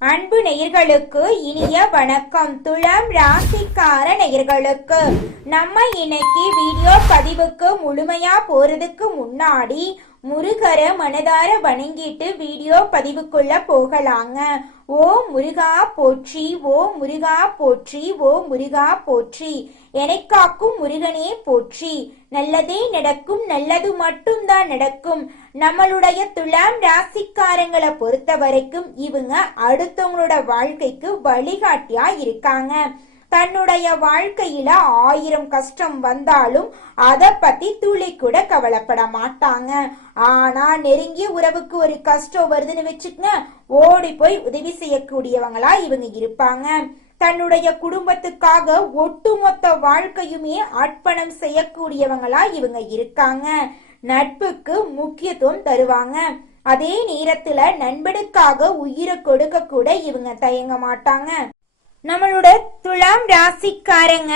அன்பு நேயர்களுக்கு இனிய வணக்கம். துலாம் ராசிக்கார நேயர்களுக்கு நம்ம இன்னைக்கு வீடியோ பதிவுக்கு முழுமையா போறதுக்கு முன்னாடி முருகரை மனதார வணங்கிட்டு வீடியோ பதிவுக்குள்ள போகலாங்க. ஓ முருகா போற்றி, ஓ முருகா போற்றி, ஓ முருகா போற்றி, எனக்காக்கும் முருகனே போற்றி. நல்லதே நடக்கும், நல்லது மட்டும்தான் நடக்கும். நம்மளுடைய துலாம் ராசிக்காரங்களை பொறுத்த வரைக்கும் இவங்க அடுத்தவங்களோட வாழ்க்கைக்கு வழிகாட்டியா இருக்காங்க. தன்னுடைய வாழ்க்கையில 1000 கஷ்டம் வந்தாலும் அதை பத்தி துளி கூட கவலைப்பட மாட்டாங்க. ஆனா நெருங்கிய உறவுக்கு ஒரு கஷ்டம் வருதுன்னு வச்சுக்கங்க, ஓடி போய் உதவி செய்யக்கூடியவங்களா இவங்க இருப்பாங்க. தன்னுடைய குடும்பத்துக்காக ஒட்டுமொத்த வாழ்க்கையுமே அர்ப்பணம் செய்யக்கூடியவங்களா இவங்க இருக்காங்க. நட்புக்கு முக்கியத்துவம் தருவாங்க. அதே நேரத்துல நண்பனுக்காக உயிரை கொடுக்க கூட இவங்க தயங்க மாட்டாங்க. நம்மளோட துலாம் ராசிக்காரங்க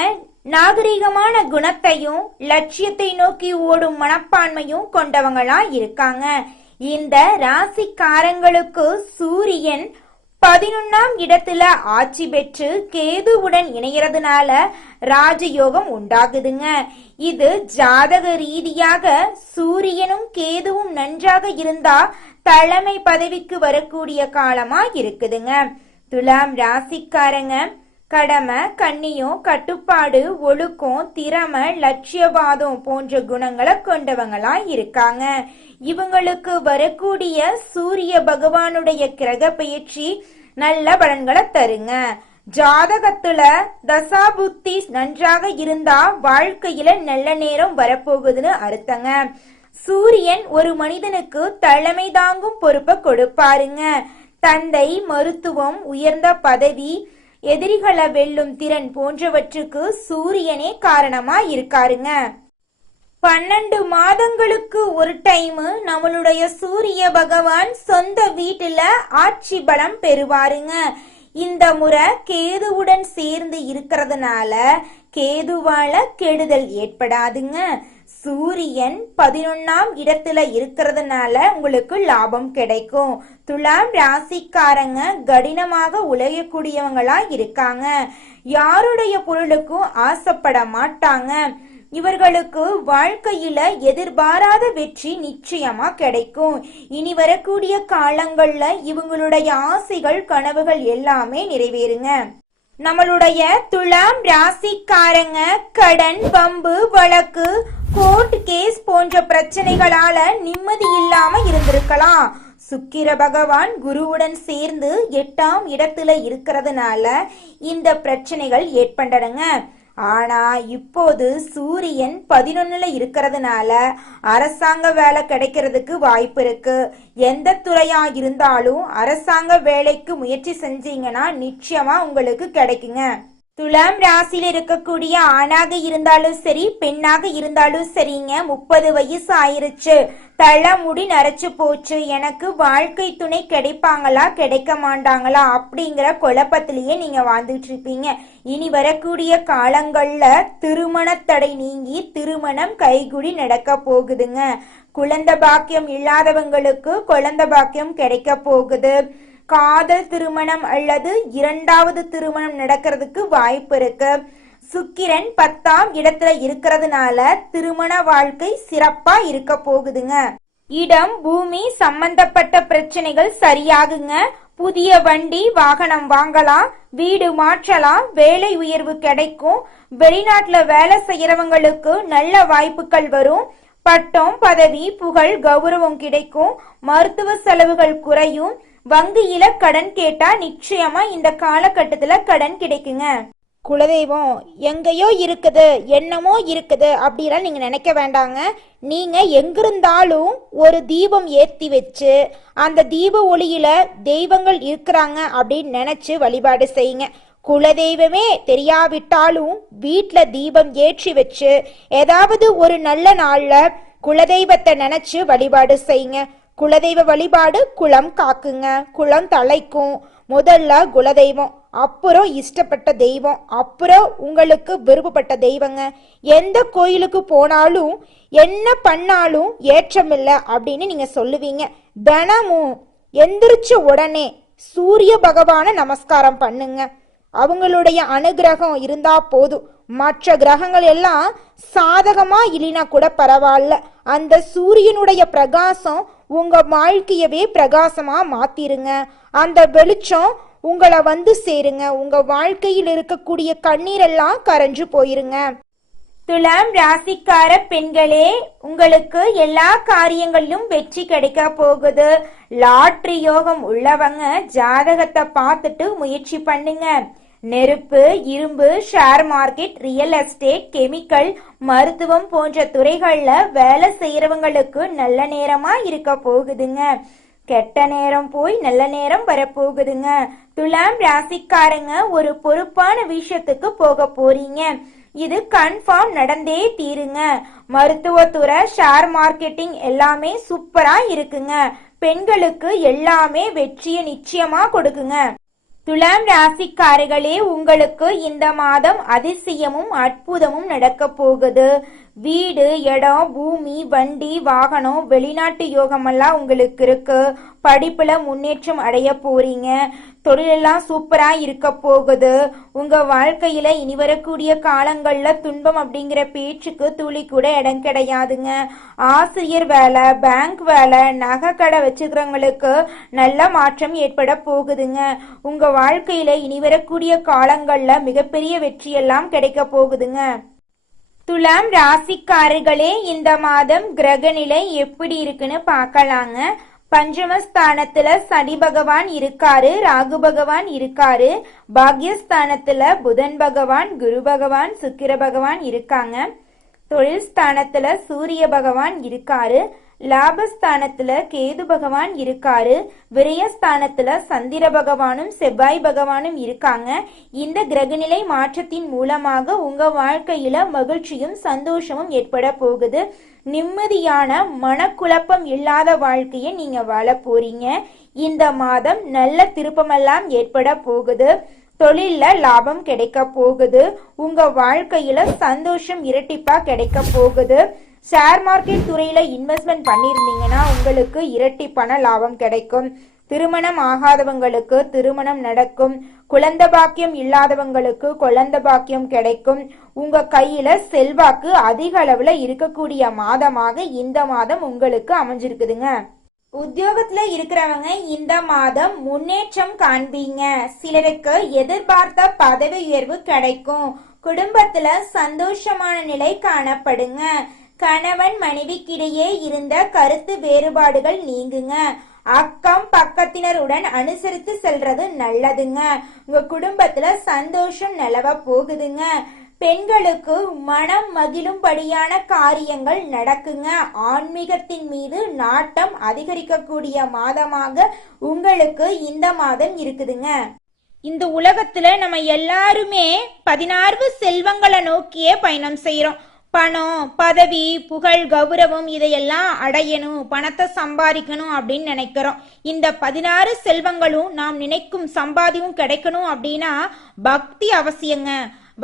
நாகரிகமான குணத்தையும் லட்சியத்தை நோக்கி ஓடும் மனப்பான்மையும் கொண்டவங்களா இருக்காங்க. இந்த ராசிக்காரங்களுக்கு சூரியன் 11ஆம் இடத்துல ஆட்சி பெற்று கேதுவுடன் இணையறதுனால ராஜயோகம் உண்டாகுதுங்க. இது ஜாதக ரீதியாக சூரியனும் கேதுவும் நன்றாக இருந்தா தலைமை பதவிக்கு வரக்கூடிய காலமா இருக்குதுங்க. துலாம் ராசிக்காரங்க கடமை, கண்ணியம், கட்டுப்பாடு, ஒழுக்கம், திறமை, லட்சியவாதம் போன்ற குணங்களை கொண்டவங்களா இருக்காங்க. இவங்களுக்கு வரக்கூடிய சூரிய பகவானுடைய கிரக பயிற்சி நல்ல பலன்களை தருங்க. ஜாதகத்துல தசாபுத்தி நன்றாக இருந்தா வாழ்க்கையில நல்ல நேரம் வரப்போகுதுன்னு அர்த்தங்க. சூரியன் ஒரு மனிதனுக்கு தலைமை தாங்கும் பொறுப்பை கொடுப்பாருங்க. தந்தை, மருத்துவம், உயர்ந்த பதவி, எதிரிகளை வெல்லும் திறன் போன்றவற்றுக்கு சூரியனே காரணமா இருக்காருங்க. 12 மாதங்களுக்கு ஒரு டைம் நம்மளுடைய சூரிய பகவான் சொந்த வீட்டுல ஆட்சி பலம் பெறுவாருங்க. இந்த முறை கேதுவுடன் சேர்ந்து இருக்கிறதுனால கேதுவால கெடுதல் ஏற்படாதுங்க. சூரியன் 11ஆம் இடத்துல இருக்கிறதுனால உங்களுக்கு லாபம் கிடைக்கும். துலாம் ராசிக்காரங்க கடினமாக உழையக்கூடியவங்களா இருக்காங்க. யாருடைய பொருளுக்கும் ஆசைப்பட மாட்டாங்க. இவர்களுக்கு வாழ்க்கையில எதிர்பாராத வெற்றி நிச்சயமா கிடைக்கும். இனி வரக்கூடிய காலங்கள்ல இவங்களுடைய ஆசைகள், கனவுகள் எல்லாமே நிறைவேறுங்க. நம்மளுடைய துலாம் ராசிக்காரங்க கடன், வம்பு, வழக்கு, கோர்ட் கேஸ் போன்ற பிரச்சனைகளால நிம்மதி இல்லாம இருந்திருக்கலாம். சுக்கிர பகவான் குருவுடன் சேர்ந்து 8ஆம் இடத்துல இருக்கிறதுனால இந்த பிரச்சனைகள் ஏற்பட்டனங்க. ஆனா இப்போது சூரியன் 11ல இருக்கிறதுனால அரசாங்க வேலை கிடைக்கிறதுக்கு வாய்ப்பு இருக்கு. எந்த துறையா இருந்தாலும் அரசாங்க வேலைக்கு முயற்சி செஞ்சீங்கன்னா நிச்சயமா உங்களுக்கு கிடைக்குங்க. துலாம் ராசியில இருக்கக்கூடிய ஆணாக இருந்தாலும் சரி, பெண்ணாக இருந்தாலும் சரிங்க, 30 வயசு ஆயிருச்சு, தலைமுடி நரைச்சு போச்சு, எனக்கு வாழ்க்கை துணை கிடைப்பாங்களா கிடைக்க மாட்டாங்களா அப்படிங்கிற குழப்பத்திலேயே நீங்க வாழ்ந்துட்டு இருப்பீங்க. இனி வரக்கூடிய காலங்கள்ல திருமண தடை நீங்கி திருமணம் கைகூடி நடக்க போகுதுங்க. குழந்தை பாக்கியம் இல்லாதவங்களுக்கு குழந்தை பாக்கியம் கிடைக்க போகுது. காதல் திருமணம் அல்லது 2வது திருமணம் நடக்கிறதுக்கு வாய்ப்பு இருக்கு. சுக்கிரன் 10ஆம் இடத்துல இருக்கிறதுனால திருமண வாழ்க்கை சிறப்பா இருக்க போகுதுங்க. இடம், பூமி சம்பந்தப்பட்ட பிரச்சனைகள் சரியாகுங்க. புதிய வண்டி, வாகனம் வாங்கலாம், வீடு மாற்றலாம், வேலை உயர்வு கிடைக்கும். வெளிநாட்டுல வேலை செய்யறவங்களுக்கு நல்ல வாய்ப்புகள் வரும். பட்டம், பதவி, புகழ், கௌரவம் கிடைக்கும். மருத்துவ செலவுகள் குறையும். வங்கியில கடன் கேட்டா நிச்சயமா இந்த காலகட்டத்துல கடன் கிடைக்குங்க. குலதெய்வம் எங்கேயோ இருக்குது, என்னமோ இருக்குது அப்படிலாம் நீங்க நினைக்க வேண்டாங்க. நீங்க எங்கிருந்தாலும் ஒரு தீபம் ஏத்தி வச்சு அந்த தீப ஒளியில தெய்வங்கள் இருக்கிறாங்க அப்படின்னு நினைச்சு வழிபாடு செய்யுங்க. குலதெய்வமே தெரியாவிட்டாலும் வீட்டுல தீபம் ஏற்றி வச்சு ஏதாவது ஒரு நல்ல நாள்ல குலதெய்வத்தை நினைச்சு வழிபாடு செய்யுங்க. குலதெய்வ வழிபாடு குலம் காக்குங்க, குலம் தலைக்கும். முதல்ல குலதெய்வம், அப்புறம் இஷ்டப்பட்ட தெய்வம், அப்புறம் உங்களுக்கு விருப்பப்பட்ட தெய்வங்க. எந்த கோயிலுக்கு போனாலும் என்ன பண்ணாலும் ஏற்றமில்லை அப்படின்னு நீங்க சொல்லுவீங்க. தினமும் எந்திரிச்ச உடனே சூரிய பகவானை நமஸ்காரம் பண்ணுங்க. அவங்களுடைய அனுகிரகம் இருந்தா போதும். மற்ற கிரகங்கள் எல்லாம் சாதகமா இல்லைனா கூட பரவாயில்ல, அந்த சூரியனுடைய பிரகாசம் உங்க வாழ்க்கையவே பிரகாசமா மாத்திருங்க. அந்த வெளிச்சம் உங்களை வந்து சேருங்க. உங்க வாழ்க்கையில் இருக்கக்கூடிய கண்ணீரெல்லாம் கரைஞ்சு போயிருங்க. துலாம் ராசிக்கார பெண்களே, உங்களுக்கு எல்லா காரியங்களிலும் வெற்றி கிடைக்க போகுது. லாட்டரி யோகம் உள்ளவங்க ஜாதகத்தை பார்த்துட்டு முயற்சி பண்ணுங்க. நெருப்பு, இரும்பு, share market, real estate, chemical, மருத்துவம் போன்ற துறைகள்ல வேலை செய்யறவங்களுக்கு நல்ல நேரமா இருக்க போகுதுங்க. கெட்ட நேரம் போய் நல்ல நேரம் வரப்போகுதுங்க. துலாம் ராசிக்காரங்க ஒரு பொறுப்பான விஷயத்துக்கு போக போறீங்க. இது கன்ஃபார்ம் நடந்தே தீருங்க. மருத்துவத்துறை, ஷேர் மார்க்கெட்டிங் எல்லாமே சூப்பரா இருக்குங்க. பெண்களுக்கு எல்லாமே வெற்றியை நிச்சயமா கொடுக்குங்க. துலாம் ராசிக்காரர்களே, உங்களுக்கு இந்த மாதம் அதிசயமும் அற்புதமும் நடக்க போகுது. வீடு, இடம், பூமி, வண்டி, வாகனம், வெளிநாட்டு யோகமெல்லாம் உங்களுக்கு இருக்கு. படிப்புல முன்னேற்றம் அடைய போறீங்க. தொழிலெல்லாம் சூப்பரா இருக்க போகுது. உங்க வாழ்க்கையில இனி வரக்கூடிய காலங்கள்ல துன்பம் அப்படிங்கிற பேச்சுக்கு துளி கூட இடம் கிடையாதுங்க. ஆசிரியர் வேலை, பேங்க் வேலை, நகை கடை வச்சுக்கிறவங்களுக்கு நல்ல மாற்றம் ஏற்பட போகுதுங்க. உங்க வாழ்க்கையில இனி வரக்கூடிய காலங்கள்ல மிகப்பெரிய வெற்றியெல்லாம் கிடைக்க போகுதுங்க. துலாம் ராசிக்காரர்களே, இந்த மாதம் கிரகநிலை எப்படி இருக்குன்னு பார்க்கலாங்க. பஞ்சமஸ்தானத்துல சனி பகவான் இருக்காரு, ராகு பகவான் இருக்காரு. பாக்யஸ்தானத்துல புதன் பகவான், குரு பகவான், சுக்கிர பகவான் இருக்காங்க. தொழில் ஸ்தானத்துல சூரிய பகவான் இருக்காரு. லாபஸ்தானத்துல கேது பகவான் இருக்காரு. விரயஸ்தானத்துல சந்திர பகவானும் செவ்வாய் பகவானும் இருக்காங்க. இந்த கிரகநிலை மாற்றத்தின் மூலமாக உங்க வாழ்க்கையில மகிழ்ச்சியும் சந்தோஷமும் ஏற்பட போகுது. நிம்மதியான மனக்குழப்பம் இல்லாத வாழ்க்கையை நீங்க வாழ போறீங்க. இந்த மாதம் நல்ல திருப்பமெல்லாம் ஏற்பட போகுது. தொழில்ல லாபம் கிடைக்க போகுது. உங்க வாழ்க்கையில சந்தோஷம் இரட்டிப்பா கிடைக்க போகுது. ஷேர் மார்க்கெட் துறையில இன்வெஸ்ட்மெண்ட் பண்ணியிருந்தீங்கன்னா உங்களுக்கு இரட்டி பண லாபம் கிடைக்கும். திருமணம் ஆகாதவங்களுக்கு திருமணம் நடக்கும். குழந்தை பாக்கியம் இல்லாதவங்களுக்கு குழந்தை பாக்கியம் கிடைக்கும். உங்க கையில செல்வாக்கு அதிக அளவுல இருக்கக்கூடிய மாதமாக இந்த மாதம் உங்களுக்கு அமைஞ்சிருக்குதுங்க. உத்தியோகத்துல இருக்கிறவங்க இந்த மாதம் முன்னேற்றம் காண்பீங்க. சிலருக்கு எதிர்பார்த்த பதவி உயர்வு கிடைக்கும். குடும்பத்துல சந்தோஷமான நிலை காணப்படுங்க. கணவன் மனைவிக்கிடையே இருந்த கருத்து வேறுபாடுகள் நீங்குங்க. அக்கம் பக்கத்தினருடன் அனுசரித்து செல்றது நல்லதுங்க. உங்க குடும்பத்துல சந்தோஷம் நிலவ போகுதுங்க. பெண்களுக்கு மனம் மகிழும்படியான காரியங்கள் நடக்குங்க. ஆன்மீகத்தின் மீது நாட்டம் அதிகரிக்கக்கூடிய மாதமாக உங்களுக்கு இந்த மாதம் இருக்குதுங்க. இந்த உலகத்துல நம்ம எல்லாருமே 16 செல்வங்களை நோக்கியே பயணம் செய்யறோம். பணம், பதவி, புகழ், கௌரவம் இதையெல்லாம் அடையணும், பணத்தை சம்பாதிக்கணும் அப்படின்னு நினைக்கிறோம். இந்த 16 செல்வங்களும் நாம் நினைக்கும் சம்பாதியும் கிடைக்கணும் அப்படின்னா பக்தி அவசியங்க.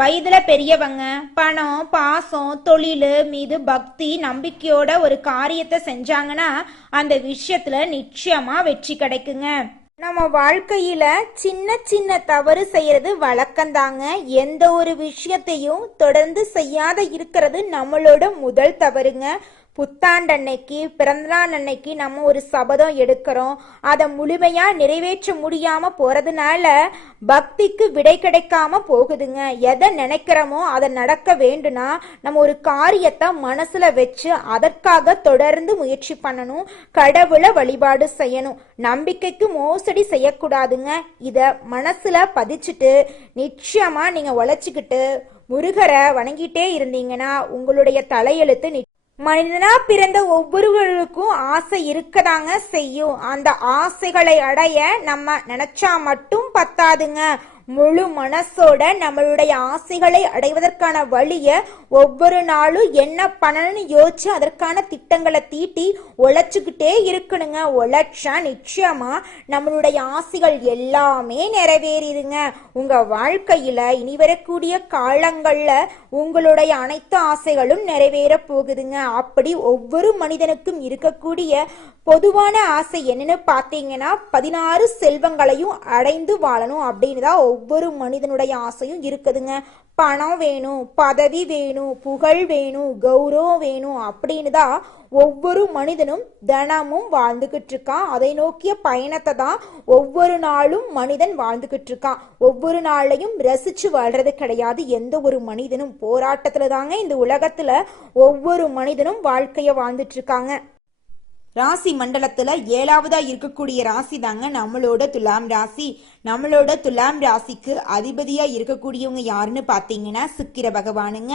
வயதுல பெரியவங்க பணம், பாசம், தொழில் மீது பக்தி நம்பிக்கையோட ஒரு காரியத்தை செஞ்சாங்கன்னா அந்த விஷயத்துல நிச்சயமா வெற்றி கிடைக்குங்க. நம்ம வாழ்க்கையில சின்ன சின்ன தவறு செய்யறது வழக்கம்தாங்க. எந்த ஒரு விஷயத்தையும் தொடர்ந்து செய்யாத இருக்கிறது நம்மளோட முதல் தவறுங்க. புத்தாண்டன்னைக்கு, பிறந்தநாள் அன்னைக்கு நம்ம ஒரு சபதம் எடுக்கிறோம். அதை முழுமையா நிறைவேற்ற முடியாம போறதுனால பக்திக்கு விடை கிடைக்காம போகுதுங்க. எதை நினைக்கிறோமோ அதை நடக்க வேண்டும்னா நம்ம ஒரு காரியத்தை மனசுல வச்சு அதற்காக தொடர்ந்து முயற்சி பண்ணணும். கடவுளை வழிபாடு செய்யணும். நம்பிக்கைக்கு மோசடி செய்யக்கூடாதுங்க. இத மனசுல பதிச்சுட்டு நிச்சயமா நீங்க உழைச்சிக்கிட்டு முருகரை வணங்கிட்டே இருந்தீங்கன்னா உங்களுடைய தலையெழுத்து மனிதனா பிறந்த ஒவ்வொருவருக்கும் ஆசை இருக்கதாங்க செய்யும். அந்த ஆசைகளை அடைய நம்ம நினைச்சா மட்டும் பத்தாதுங்க. முழு மனசோட நம்மளுடைய ஆசைகளை அடைவதற்கான வழிய ஒவ்வொரு நாளும் என்ன பண்ணணும்னு யோசிச்சு அதற்கான திட்டங்களை தீட்டி உழைச்சுக்கிட்டே இருக்கணுங்க. உழைச்சா நிச்சயமா நம்மளுடைய ஆசைகள் எல்லாமே நிறைவேறிடுங்க. உங்க வாழ்க்கையில இனி வரக்கூடிய காலங்கள்ல உங்களுடைய அனைத்து ஆசைகளும் நிறைவேற போகுதுங்க. அப்படி ஒவ்வொரு மனிதனுக்கும் இருக்கக்கூடிய பொதுவான ஆசை என்னன்னு பார்த்தீங்கன்னா 16 செல்வங்களையும் அடைந்து வாழணும் அப்படின்னு தான் ஒவ்வொரு மனிதனுடைய ஆசையும் இருக்குதுங்க. பணம் வேணும், பதவி வேணும், புகழ் வேணும், கௌரவம் வேணும் அப்படின்னு தான் ஒவ்வொரு மனிதனும் தினமும் வாழ்ந்துகிட்டு இருக்கான். அதை நோக்கிய பயணத்தை தான் ஒவ்வொரு நாளும் மனிதன் வாழ்ந்துகிட்டு இருக்கான். ஒவ்வொரு நாளையும் ரசிச்சு வாழ்றது கிடையாது. எந்த ஒரு மனிதனும் போராட்டத்துல தாங்க இந்த உலகத்துல ஒவ்வொரு மனிதனும் வாழ்க்கைய வாழ்ந்துட்டு இருக்காங்க. ராசி மண்டலத்துல 7வதா இருக்கக்கூடிய ராசி தாங்க நம்மளோட துலாம் ராசி. நம்மளோட துலாம் ராசிக்கு அதிபதியா இருக்கக்கூடியவங்க யாருன்னு பாத்தீங்கன்னா சுக்கிர பகவானுங்க.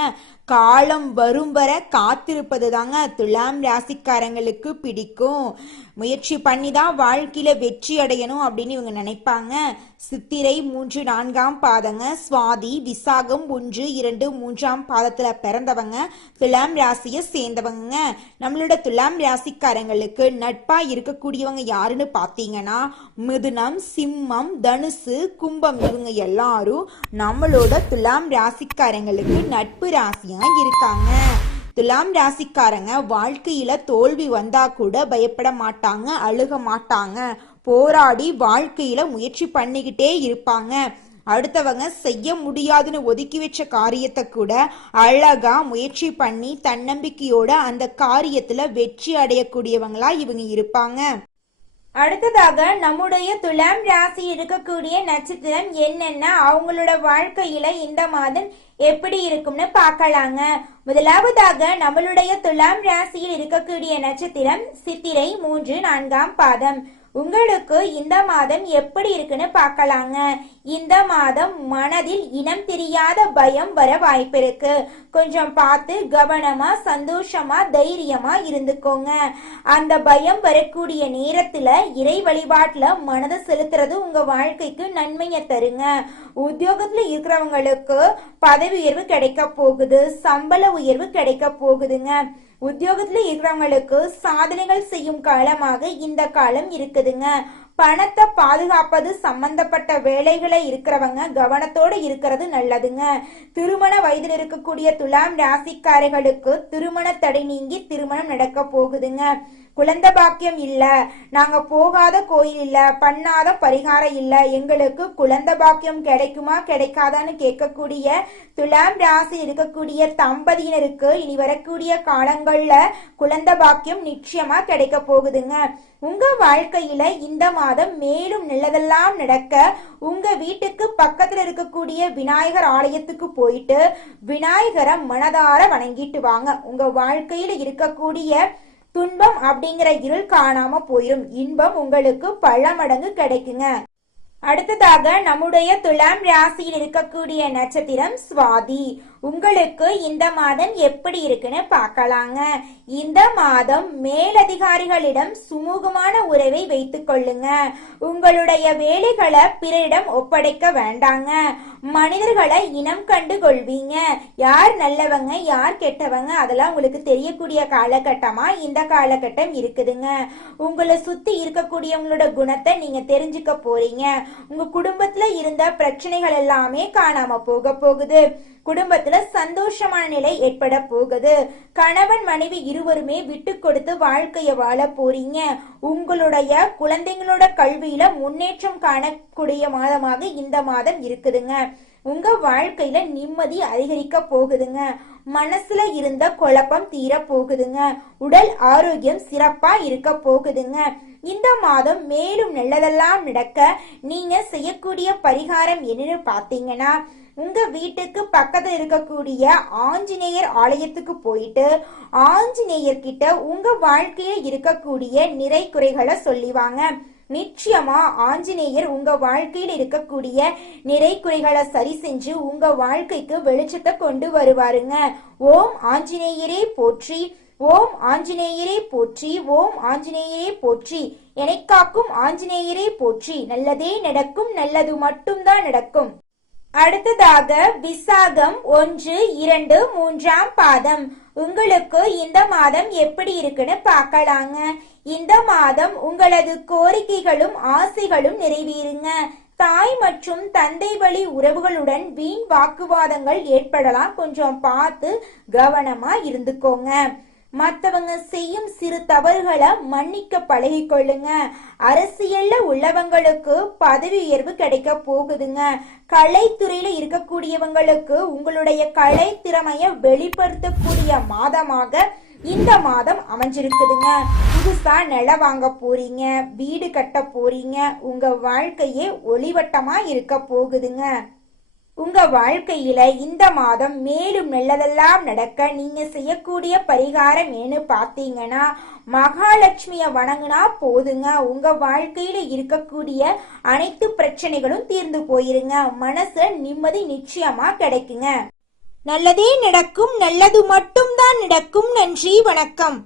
காலம் வரும் வர காத்திருப்பது தாங்க துலாம் ராசிக்காரங்களுக்கு பிடிக்கும். முயற்சி பண்ணி தான் வாழ்க்கையில வெற்றி அடையணும் அப்படின்னு இவங்க நினைப்பாங்க. சித்திரை 3, 4ஆம் பாதங்க, சுவாதி, விசாகம் 1, 2, 3ஆம் பாதத்துல பிறந்தவங்க துலாம் ராசியை சேர்ந்தவங்க. நம்மளோட துலாம் ராசிக்காரங்களுக்கு நட்பா இருக்கக்கூடியவங்க யாருன்னு பாத்தீங்கன்னா மிதுனம், சிம்மம், தனுசு, கும்பம். இவங்க எல்லாரும் நம்மளோட துலாம் ராசிக்காரங்களுக்கு நட்பு ராசியா இருக்காங்க. துலாம் ராசிக்காரங்க வாழ்க்கையில தோல்வி வந்தா கூட பயப்பட மாட்டாங்க, அழுக மாட்டாங்க. போராடி வாழ்க்கையில முயற்சி பண்ணிக்கிட்டே இருப்பாங்க. அடுத்தவங்க செய்ய முடியாதுன்னு ஒதுக்கி வச்ச காரியத்தை கூட அழகா முயற்சி பண்ணி தன்னம்பிக்கையோட அந்த காரியத்துல வெற்றி அடையக்கூடியவங்களா இவங்க இருப்பாங்க. அடுத்ததாக நம்முடைய துலாம் ராசி இருக்கக்கூடிய நட்சத்திரம் என்னென்ன, அவங்களோட வாழ்க்கையில இந்த மாதம் எப்படி இருக்கும்னு பார்க்கலாங்க. முதலாவதாக நம்மளுடைய துலாம் ராசியில் இருக்கக்கூடிய நட்சத்திரம் சித்திரை 3, 4ஆம் பாதம். உங்களுக்கு இந்த மாதம் எப்படி இருக்குன்னு பார்க்கலாங்க. இந்த மாதம் மனதில் இனம் தெரியாத பயம் வர வாய்ப்பு இருக்கு. கொஞ்சம் பார்த்து கவனமா சந்தோஷமா தைரியமா இருந்துக்கோங்க. அந்த பயம் வரக்கூடிய நேரத்துல இறை வழிபாட்டுல மனதை செலுத்துறது உங்க வாழ்க்கைக்கு நன்மையை தருங்க. உத்தியோகத்துல இருக்கிறவங்களுக்கு பதவி உயர்வு கிடைக்க போகுது, சம்பள உயர்வு கிடைக்க போகுதுங்க. உத்தியோகத்துல இருக்கிறவங்களுக்கு சாதனைகள் செய்யும் காலமாக இந்த காலம் இருக்குதுங்க. பணத்தை பாதுகாப்பது சம்பந்தப்பட்ட வேலைகளை இருக்கிறவங்க கவனத்தோட இருக்கிறது நல்லதுங்க. திருமண வயதில் இருக்கக்கூடிய துலாம் ராசிக்காரர்களுக்கு திருமண தடை நீங்கி திருமணம் நடக்க போகுதுங்க. குழந்தை பாக்கியம் இல்ல, நாங்க போகாத கோயில் இல்ல, பண்ணாத பரிகாரம் இல்ல, எங்களுக்கு குழந்தை பாக்கியம் கிடைக்குமா கிடைக்காதான்னு கேட்கக்கூடிய துலாம் ராசி இருக்கக்கூடிய தம்பதியினருக்கு இனி வரக்கூடிய காலங்கள்ல குழந்தை பாக்கியம் நிச்சயமா கிடைக்க போகுதுங்க. உங்க வாழ்க்கையில இந்த மாதம் மேலும் நல்லதெல்லாம் நடக்க உங்க வீட்டுக்கு பக்கத்துல இருக்கக்கூடிய விநாயகர் ஆலயத்துக்கு போயிட்டு விநாயகரை மனதார வணங்கிட்டு வாங்க. உங்க வாழ்க்கையில இருக்கக்கூடிய துன்பம் அப்படிங்கிற இருள் காணாம போயிடும். இன்பம் உங்களுக்கு பல மடங்கு கிடைக்குங்க. அடுத்ததாக நம்முடைய துலாம் ராசியில் இருக்கக்கூடிய நட்சத்திரம் சுவாதி. உங்களுக்கு இந்த மாதம் எப்படி இருக்குன்னு பார்க்கலாங்க. இந்த மாதம் மேலதிகாரிகளிடம் சுமூகமான உறவை வைத்துக் கொள்ளுங்க. உங்களுடைய வேலைகளை பிறரிடம் ஒப்படைக்க வேண்டாங்க. மனிதர்களை இனம் கண்டு கொள்வீங்க. யார் நல்லவங்க யார் கெட்டவங்க அதெல்லாம் உங்களுக்கு தெரியக்கூடிய காலகட்டமா இந்த காலகட்டம் இருக்குதுங்க. உங்களை சுத்தி இருக்கக்கூடியவங்களோட குணத்தை நீங்க தெரிஞ்சுக்க போறீங்க. உங்க குடும்பத்துல இருந்த பிரச்சனைகள் எல்லாமே காணாம போக போகுது. குடும்பத்துல சந்தோஷமான நிலை ஏற்பட போகுது. கணவன் மனைவி இருவருமே விட்டு கொடுத்து வாழ்க்கைய வாழ போறீங்க. உங்களுடைய குழந்தைங்களோட கல்வியில முன்னேற்றம் காணக்கூடிய மாதமாக இந்த மாதம் இருக்குதுங்க. உங்க வாழ்க்கையில நிம்மதி அதிகரிக்க போகுதுங்க. மனசுல இருந்த குழப்பம் தீர போகுதுங்க. உடல் ஆரோக்கியம் சிறப்பா இருக்க போகுதுங்க. இந்த மாதம் மேலும் நல்லதெல்லாம் நடக்க நீங்க செய்யக்கூடிய பரிகாரம் என்னன்னு பாத்தீங்கன்னா உங்க வீட்டுக்கு பக்கத்துல இருக்கக்கூடிய ஆஞ்சநேயர் ஆலயத்துக்கு போயிட்டு ஆஞ்சநேயர் கிட்ட உங்க வாழ்க்கையில இருக்கக்கூடிய நிறை குறைகளை சொல்லிவாங்க. நிச்சயமா ஆஞ்சநேயர் உங்க வாழ்க்கையில் இருக்கக்கூடிய நிறை குறைகளை சரி செஞ்சு உங்க வாழ்க்கைக்கு வெளிச்சத்தை கொண்டு வருவாருங்க. ஓம் ஆஞ்சநேயரே போற்றி, ஓம் ஆஞ்சநேயரே போற்றி, ஓம் ஆஞ்சநேயரே போற்றி, எனைக் காக்கும் ஆஞ்சநேயரே போற்றி. நல்லதே நடக்கும், நல்லது மட்டும்தான் நடக்கும். அடுத்ததாக விசாகம் 1, 2, 3ஆம் பாதம். உங்களுக்கு இந்த மாதம் எப்படி இருக்குன்னு பார்க்கலாங்க. இந்த மாதம் உங்களது கோரிக்கைகளும் ஆசைகளும் நிறைவேறுங்க. தாய் மற்றும் தந்தை வழி உறவுகளுடன் வீண் வாக்குவாதங்கள் ஏற்படலாம். கொஞ்சம் பார்த்து கவனமா இருந்துக்கோங்க. மற்றவங்க செய்யும் சிறு தவறுகளை மன்னிக்க பழகிக்கொள்ளுங்க. அரசியல்ல உள்ளவங்களுக்கு பதவி உயர்வு கிடைக்க போகுதுங்க. கலைத்துறையில இருக்கக்கூடியவங்களுக்கு உங்களுடைய கலை திறமைய வெளிப்படுத்தக்கூடிய மாதமாக இந்த மாதம் அமைஞ்சிருக்குதுங்க. புதுசா நிலம் வாங்க போறீங்க, வீடு கட்ட போறீங்க. உங்க வாழ்க்கையே ஒளிவட்டமா இருக்க போகுதுங்க. உங்க வாழ்க்கையில இந்த மாதம் மேலும் நல்லதெல்லாம் நடக்க நீங்க செய்யக்கூடிய பரிகாரம் ஏன்னு பாத்தீங்கன்னா, மகாலட்சுமிய வணங்குனா போதுங்க. உங்க வாழ்க்கையில இருக்கக்கூடிய அனைத்து பிரச்சனைகளும் தீர்ந்து போயிருங்க. மனசுல நிம்மதி நிச்சயமா கிடைக்குங்க. நல்லதே நடக்கும், நல்லது மட்டும்தான் நடக்கும். நன்றி, வணக்கம்.